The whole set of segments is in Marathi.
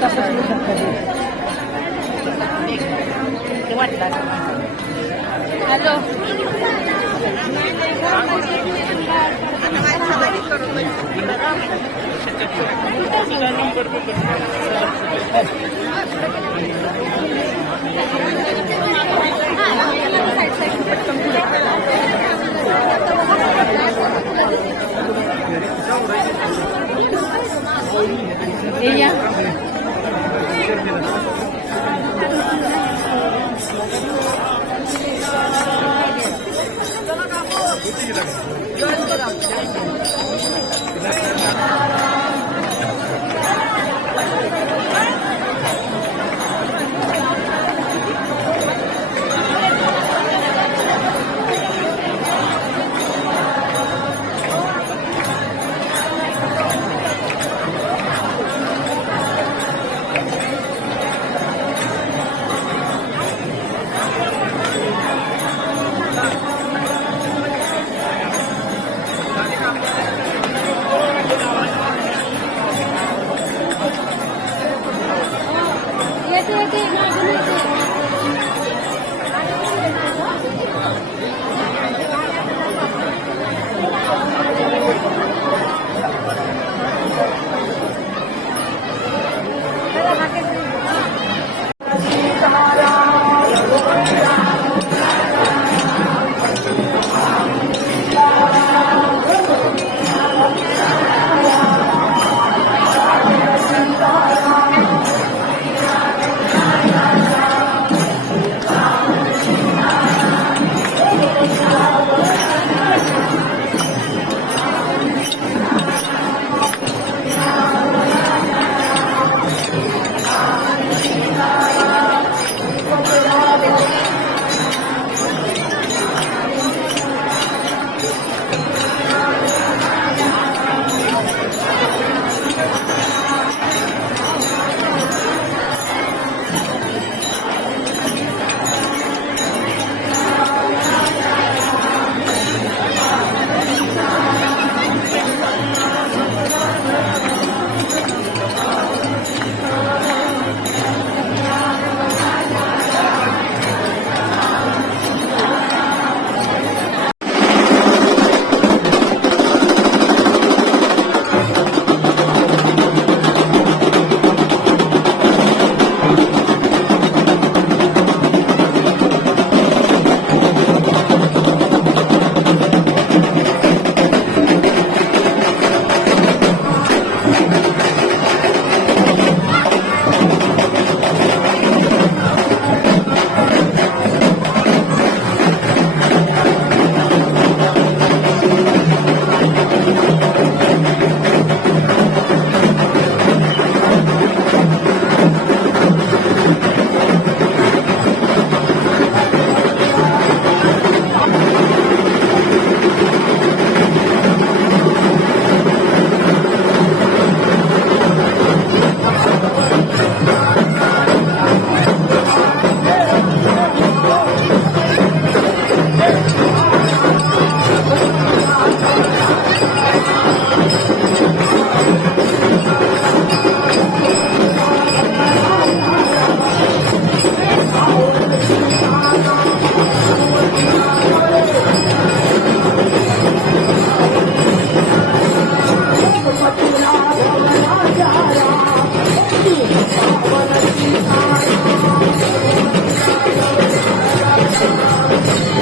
Terima kasih.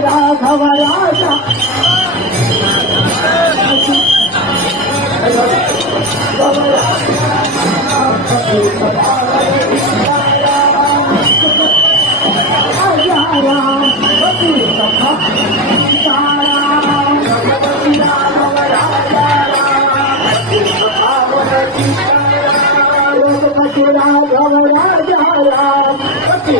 राघव राजा राघव राजा राघव हे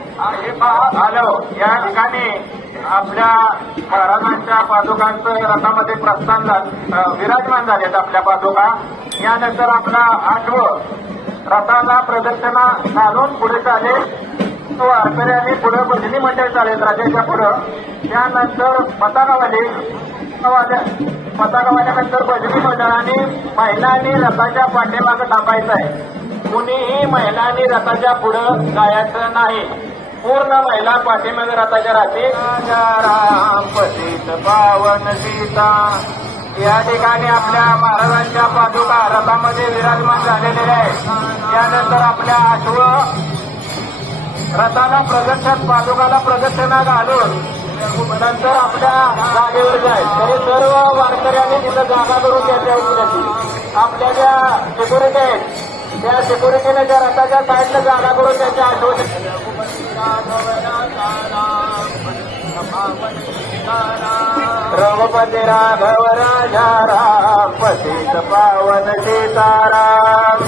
झालं या ठिकाणी आपल्या महाराजांच्या पादुकांचं रथामध्ये प्रस्थान झालं विराजमान झालेत आपल्या पादुका. यानंतर आपला आठवं रथाला प्रदक्षिणा घालून पुढे चाले तो वारकऱ्यांनी पुढे भजनी मंडळ चालेल राजाच्या पुढं. त्यानंतर पताकावाली पताकावाल्या पताकावाल्यानंतर भजनी मंडळाने महिलांनी रथाच्या पाठीमागं टाकायचं आहे. कुणीही महिलांनी रथाच्या पुढं जायचं नाही. पूर्ण महिला पाठीमागे रथाच्या राहतील राम पतित पावन सीता. या ठिकाणी आपल्या महाराजांच्या पादुका रथामध्ये विराजमान झालेले आहेत. त्यानंतर आपल्या आठव रथाला प्रदर्शन पादुकाला प्रदक्षिणा घालून नंतर आपल्या जागेवर जाईल तरी सर्व वारकऱ्यांनी तिथं जागा करून घ्यायच्या होती आपल्या ज्या सिक्युरिटी आहेत त्या सिक्युरिटीने ज्या रथाच्या साईडनं जागा करून त्याच्या आठवण रघुपती राघव राजा राम पतित पावन सीताराम.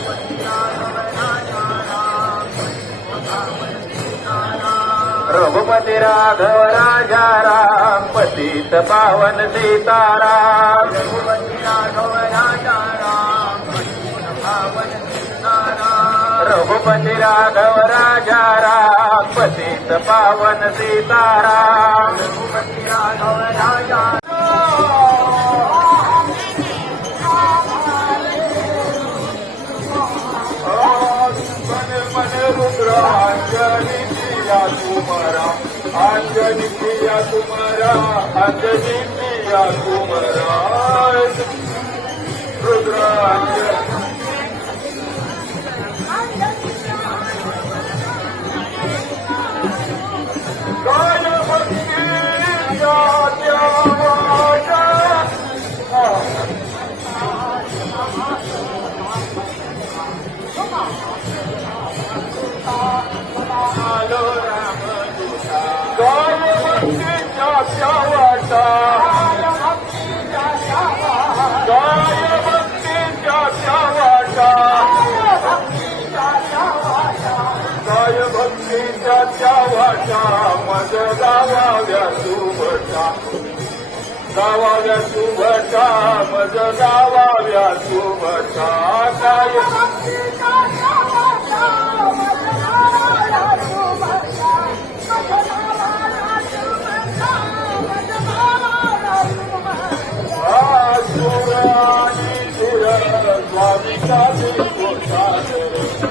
रघुपती राघव राजा राम पतित पावन सीताराम. रघुपती राघव राजा राम पतित पावन सीताराम. तुम्हारा अंजनी प्रिया तुम्हारा अंजनी प्रिया त्या मज गावाव्या सुभटा गावाव्या सुभटा मज गावाव्या सुभटा काय स्वामी काजी स्वामी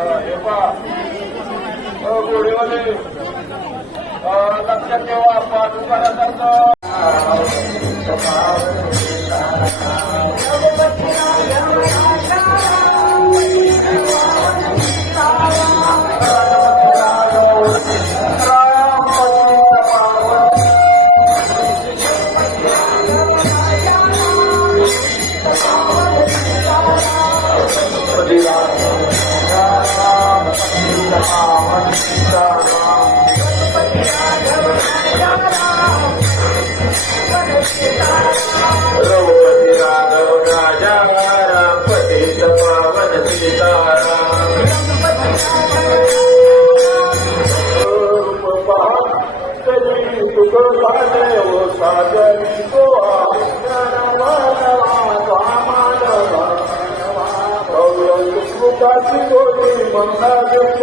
सादर हे पहा. गोडीमध्ये. लक्षात ठेवा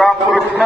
रामकृष्ण